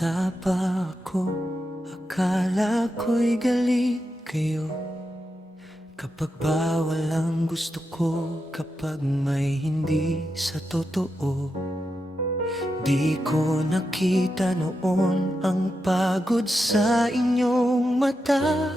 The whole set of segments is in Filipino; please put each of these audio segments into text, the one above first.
Bata pa ako, akala ko'y galit kayo. Kapag bawal ang gusto ko, kapag may hindi sa totoo. Di ko nakita noon ang pagod sa inyong mata,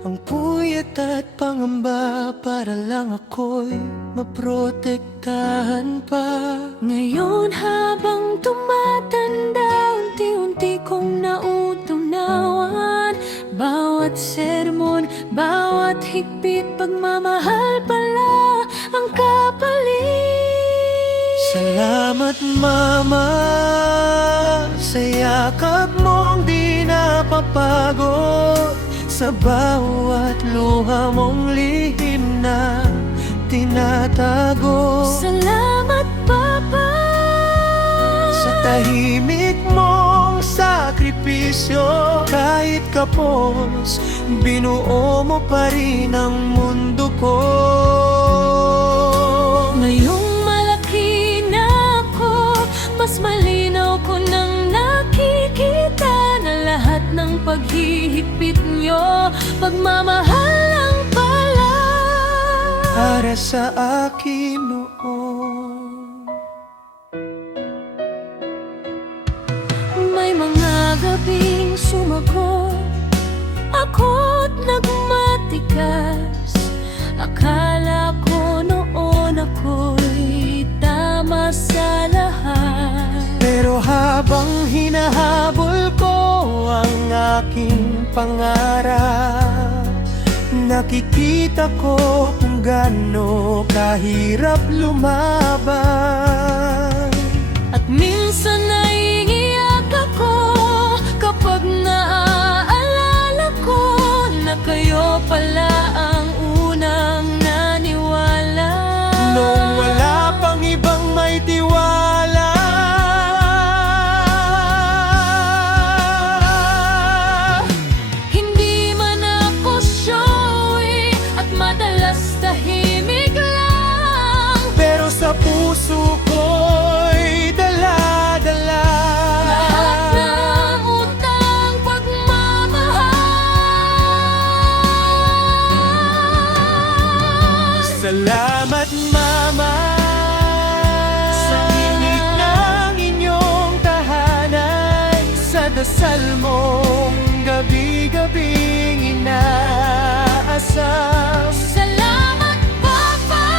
ang puyat at pangamba para lang ako'y maprotektahan pa. Ngayon habang tumatanda, unti-unti kong nautunawan, bawat sermon, bawat higpit, pagmamahal pala ang kapalit. Salamat mama, sa yakap mong di napapagod, sa bawat luha mong lihim na tinatago. Salamat papa, sa tahimik mong sakripisyo, kahit kapos, binuo mo pa rin ang mundo ko. Ngayong malaki na ako, mas malinaw ko nang nakikita na lahat ng paghihigpit nyo, pagmamahal lang pala para sa akin noon. May mga gabing sumagot, ako't nagmatigas. Akala ko noon ako'y tama sa lahat, pero habang hinahabol ko ang aking pangarap, nakikita ko kung gaano kahirap lumaban. At minsan naiiyak ako kapag naaalala ko na kayo pala ang unang naniwala, nung wala pang ibang may tiwala. Hindi man ako showy at madalas tahimik lang, pero sa puso ko'y dala-dala lahat ng utang pagmamahal. Salamat mama, sa himig ng inyong tahanan, sa dasal mong gabi-gabing inaasam. Salamat papa,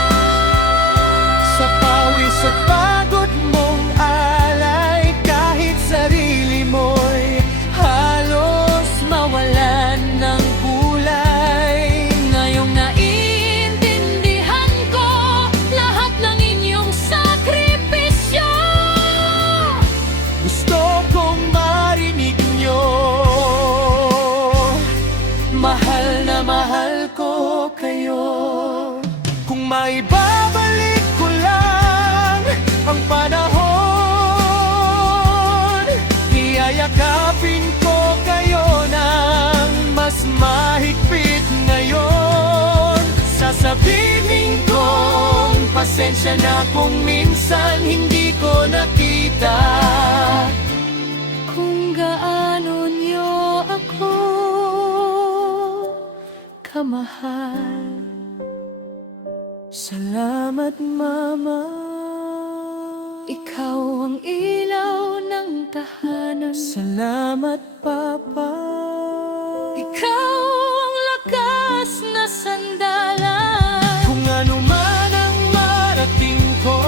sa pawis at pagod mong alay, kahit sarili mo'y halos mawalan ng kulay. Ngayong naiintindihan ko lahat ng inyong sakripisyo, gusto kong marinig nyo, mahal na mahal ko kayo. Kung maibabalik ko lang ang panahon, iyayakapin ko kayo ng mas mahigpit ngayon. Sasabihin kong pasensya na kung minsan hindi ko nakita kung gaano nyo ako kamahal. Salamat mama, ikaw ang ilaw ng tahanan. Salamat papa, ikaw ang lakas na sandalan. Kung ano man ang marating ko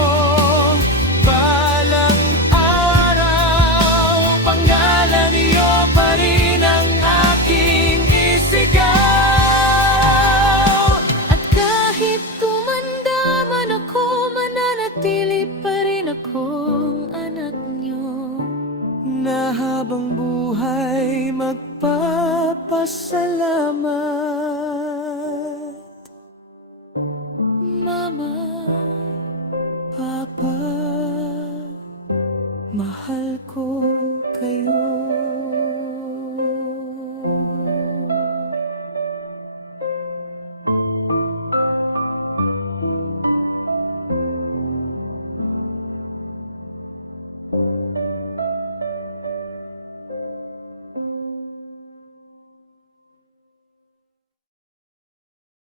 balang araw, pangalan niyo pa rin ang aking isigaw. At kahit tumanda man ako, mananatili pa rin akong anak niyo, na habang buhay magpapasalamat. Mama, papa, mahal ko kayo.